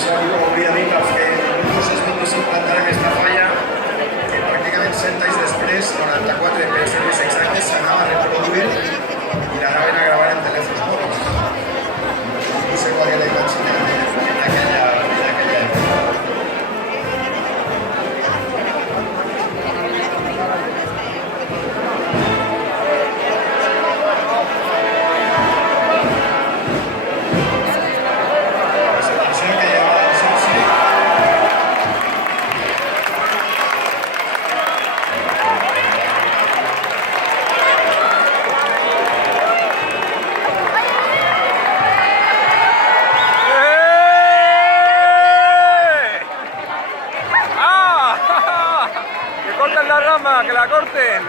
episodi, com hauria dit, els que inclús es volguessin plantar en aquesta falla, que pràcticament 100 anys després, 94 per ser més exactes, s'anava a reproduir i l'anaven a gravar en telèfons mòbils. No sé qual era la imatge en aquella època. La rama, que la corten.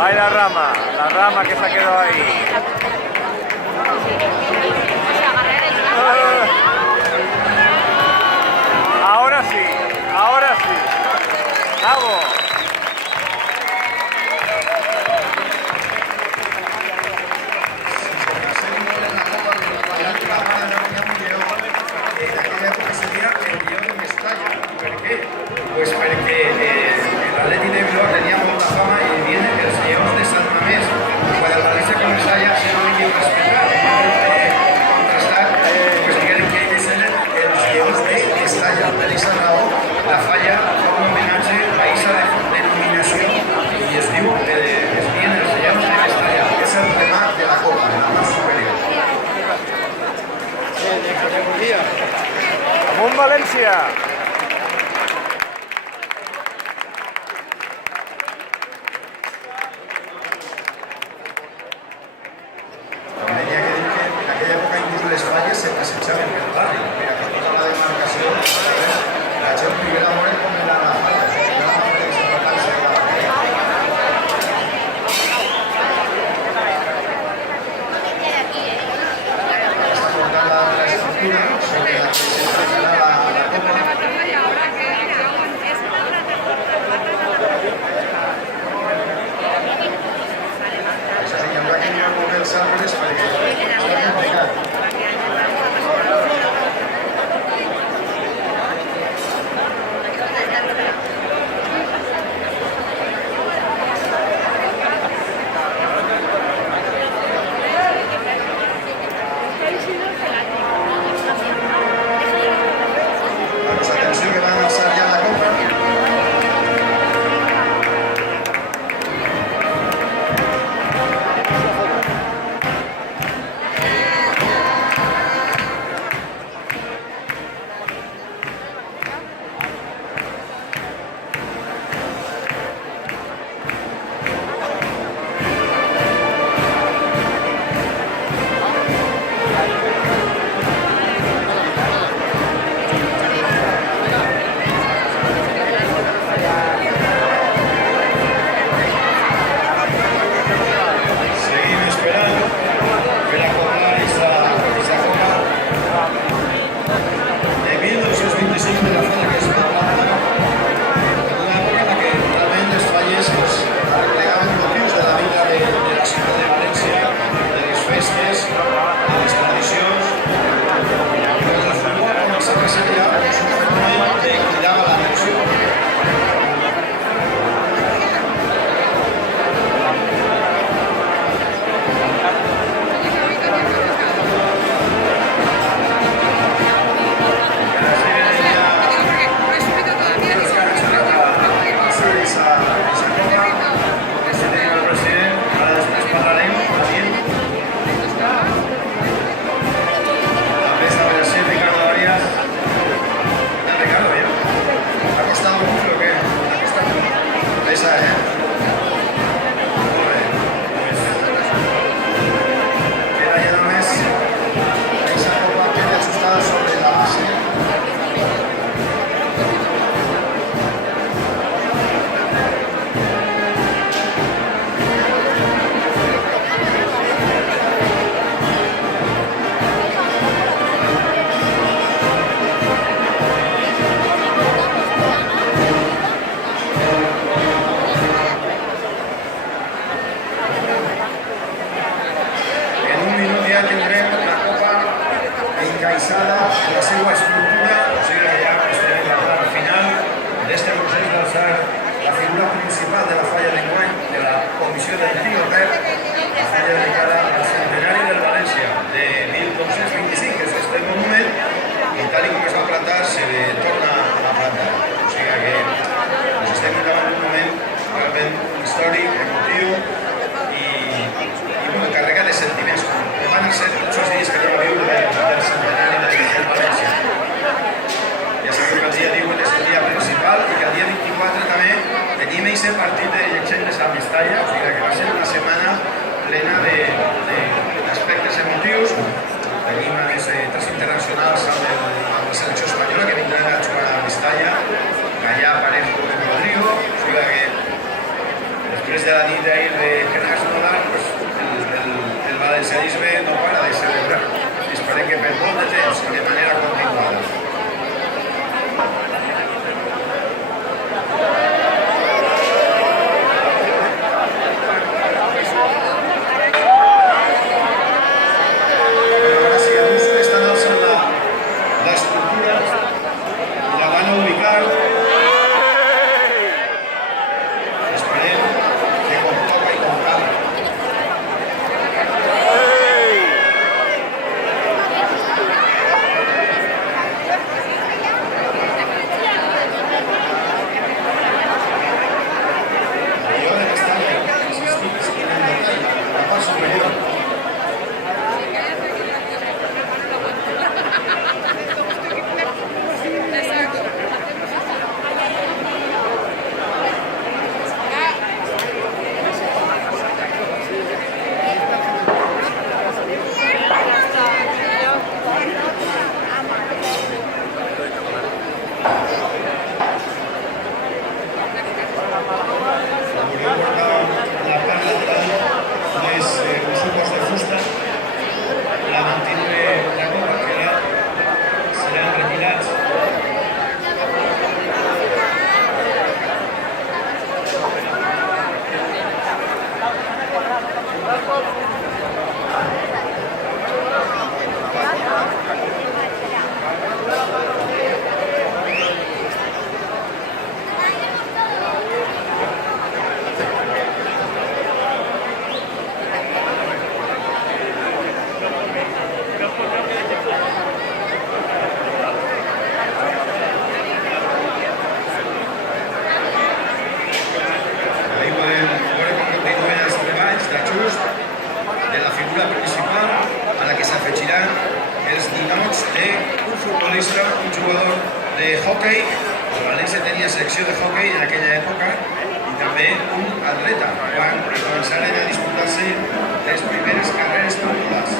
Ahí la rama que se ha quedado ahí. Ahora sí, bravo. Pues perquè l'Atleti de Bilbao tenia molta fama i viene els Lleons de Sant Mamés. Quan el València començava ja a ser un equip respectat, contrastat, pues diguem que ells eren els Lleons de Mestalla. Per aquesta raó, la falla fa un homenatge a aquesta denominació i es diu que es diuen els Lleons de Mestalla. És el remat de la Copa, de la part superior. Amunt València! Les falles se passejaven per el barri, perquè tota la demarcació, la gent primera hora com era la falla, està portant l'estructura sobre la que s'entrarà la copa. És a dir, hi haurà que mirar molt bé els arbres perquè està complicat. Atenció que van a alçar ja la copa. secció del Tío Pep, dedicada al centenari del València de 1225, que és este monument, i tal com es va plantar, se torna a plantar. O sigui que ens estem davant un moment realment històric, emotiu i bueno, carregat de sentiments, com van ser tots els dies que vam viure del centenari del València. Ja sabeu que el dia 18 és el dia principal i que el dia 24 també tenim aquest partit de llegendes a Mestalla, o sigui que va ser una setmana plena d'aspectes emotius. Tenim a més 3 internacionals amb la selecció espanyola que vindran a jugar a Mestalla, allà Parejo i Rodrigo, o sigui que després de la nit d'ahir de Krasnodar, el valencianisme no para de celebrar. Esperem que per molt de temps i de manera continuada. Un jugador de hockey, el València tenia secció de hockey en aquella època i també un atleta quan començaren a disputar-se les primeres carreres populars.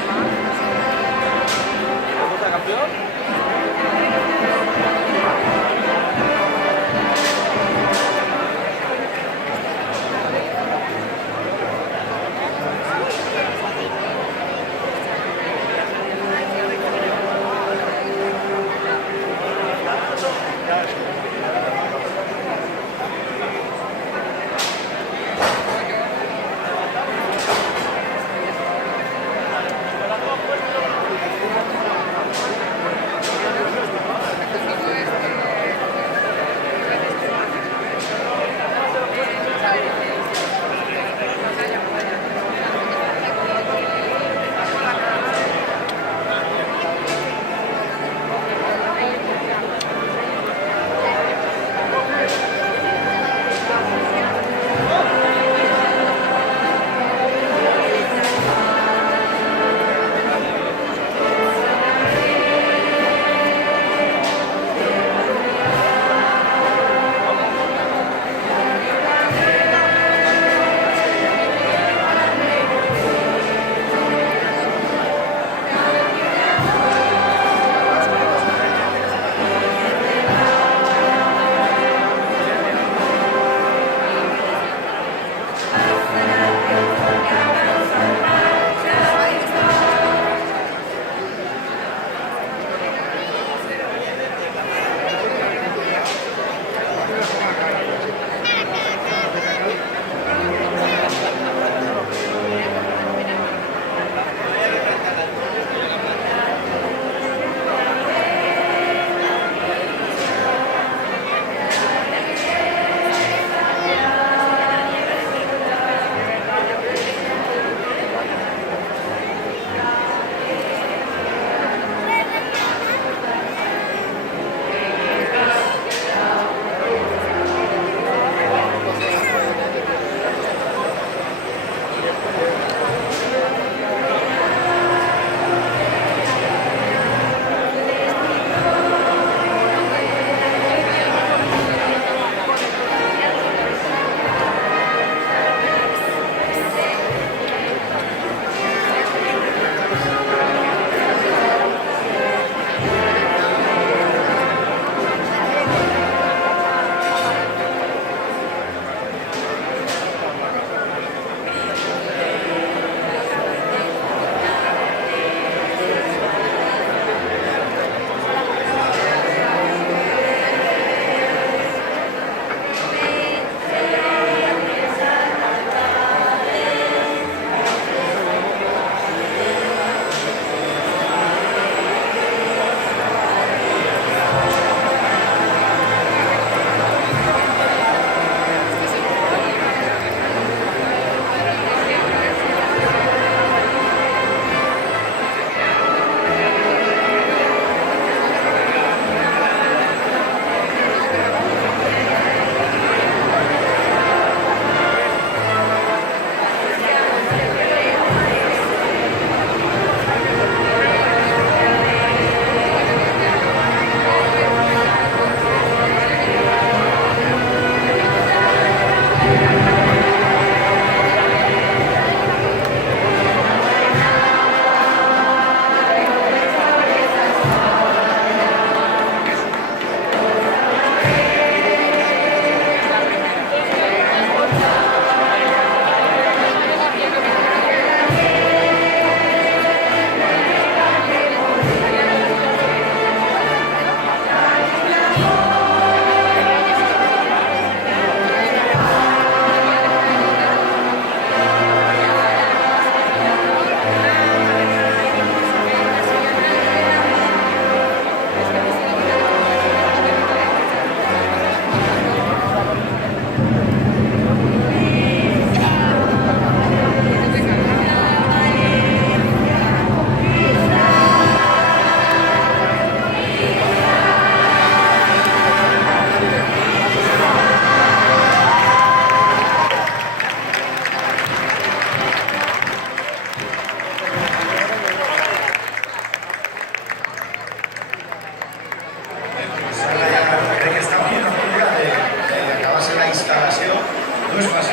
pues pasar.